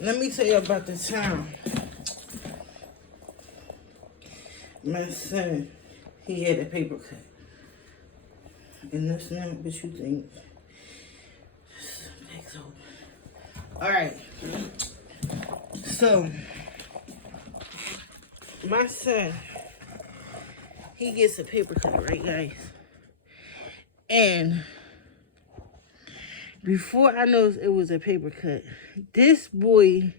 Let me tell you about the time my son, he had a paper cut. And that's not what you think. Alright. So, my son, he gets a paper cut, right, guys? And before I noticed it was a paper cut, this boy,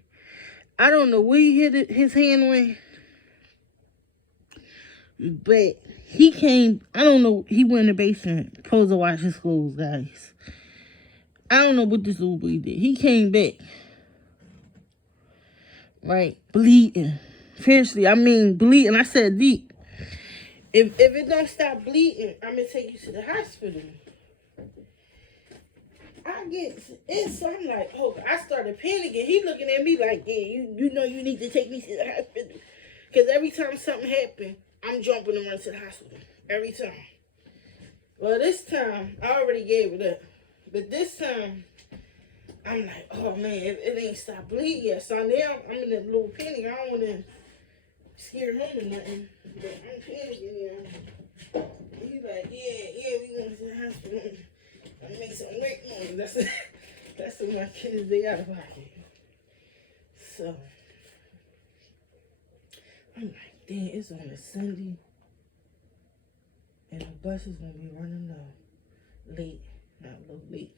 I don't know where he hit his hand with, but he came, I don't know, he went in the basement, supposed to wash his clothes, guys. I don't know what this little boy did. He came back, right, bleeding. Fiercely, I mean bleeding. I said, deep. If it don't stop bleeding, I'm going to take you to the hospital. I get it, so I'm like, oh, I started panicking. He looking at me like, yeah, you know you need to take me to the hospital. Because every time something happened, I'm jumping and running to the hospital. Every time. Well, this time, I already gave it up. But this time, I'm like, oh, man, it ain't stopped bleeding yet. So now I'm in that little panic. I don't want to scare him or nothing. But I'm panicking, you know. And he's like, yeah, we going to the hospital. I make some weight noise. That's what my kids, they out of pocket. So, I'm like, damn, it's on a Sunday. And the bus is going to be running low. Late. Not a little late.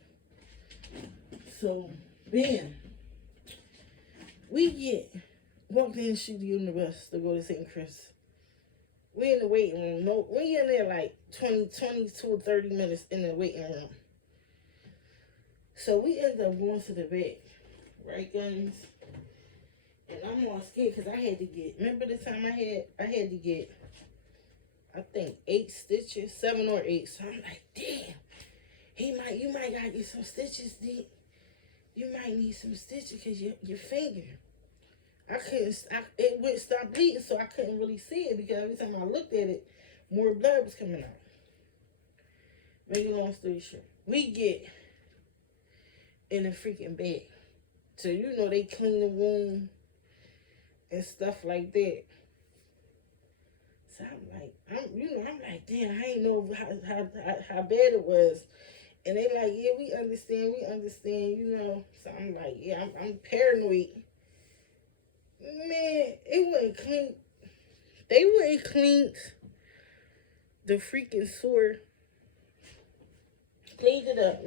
So, bam. We walked in Shooty on the bus to go to St. Chris. We in the waiting room. No, we in there like 20 to 30 minutes in the waiting room. So we ended up going to the vet, right, guys? And I'm all scared because I had to get, remember the time I had to get, I think 8 stitches, 7 or 8. So I'm like, damn, you might gotta get some stitches, D. You might need some stitches because your finger. It wouldn't stop bleeding, so I couldn't really see it because every time I looked at it, more blood was coming out. Make a long story short, we get in a freaking bed. So, you know, they clean the wound and stuff like that. So I'm like, damn, I ain't know how bad it was. And they like, yeah, we understand, you know. So I'm like, yeah, I'm paranoid. Man, it wouldn't clean. They wouldn't clean the freaking sore. Cleaned it up.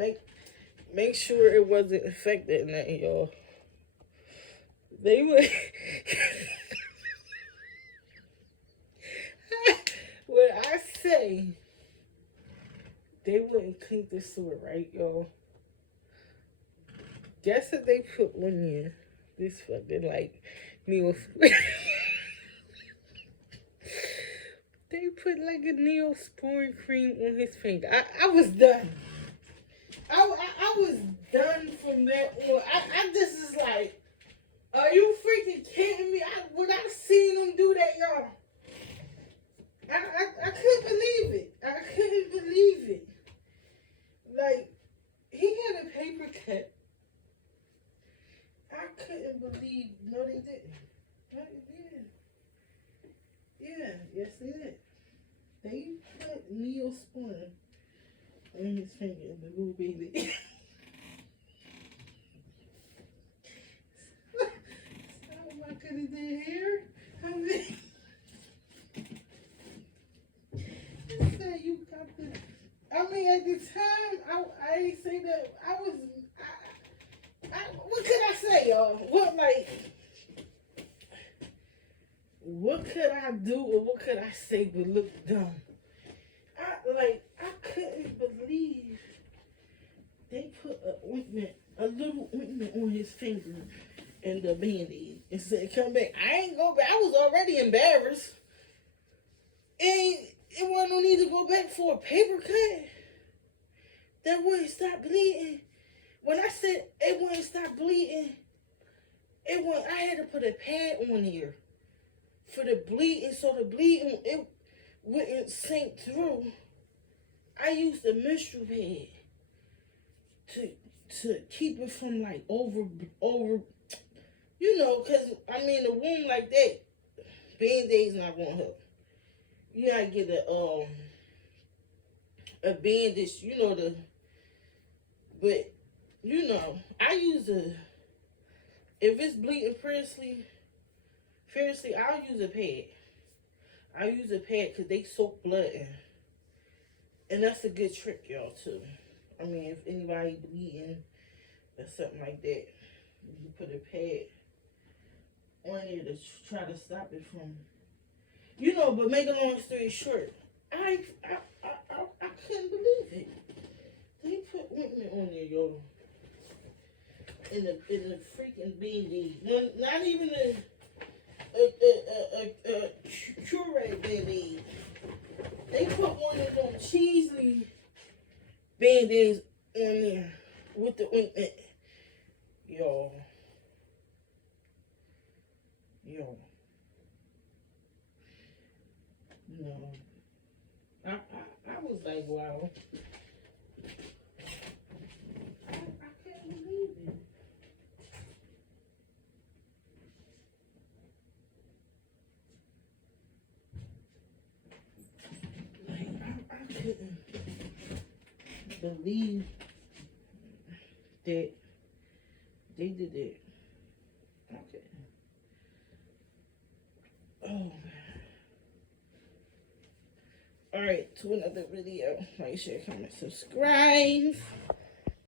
Make sure it wasn't infected in that, y'all. They would. When I say they wouldn't clean the sore, right, y'all? Guess what they put on you? This fucking like Neosporin. They put like a Neosporin cream on his finger. I was done. I was done from that on. I just is like, are you freaking kidding me? When I seen him do that, y'all, I couldn't believe it. I couldn't believe it. Like, he had a paper cut. I couldn't believe. No, they didn't. No, they didn't. Yeah, yes, they did. They put Neosporin on his finger, the little baby. So I could have did hair. You got the. I mean, at the time, I ain't say that. What could I say, y'all? What could I do or what could I say but look dumb? I couldn't believe they put a little ointment on his finger and the Band-Aid and said, come back. I ain't go back. I was already embarrassed. And it wasn't no need to go back for a paper cut. That wouldn't stop bleeding. When I said it wouldn't stop bleeding, I had to put a pad on here for the bleeding, so the bleeding, it wouldn't sink through. I used a menstrual pad to keep it from like over You know, because, I mean, a wound like that, Band-Aid's not going to help. You got to get a bandage, you know, but, you know, I use if it's bleeding fiercely, I'll use a pad. I'll use a pad because they soak blood in. And that's a good trick, y'all, too. I mean, if anybody bleeding or something like that, you put a pad on there to try to stop it from, you know. But make a long story short, I couldn't believe it. They put ointment on there, y'all. In the freaking Band-Aid. Not even a Curate Band-Aid. They put one of them cheesy Band-Aids on there with the ointment. Yo. No. I was like, wow. I can't believe it. Like, I couldn't believe that they did it. Okay. Oh, man. Alright, to another video. Like, share, comment, subscribe.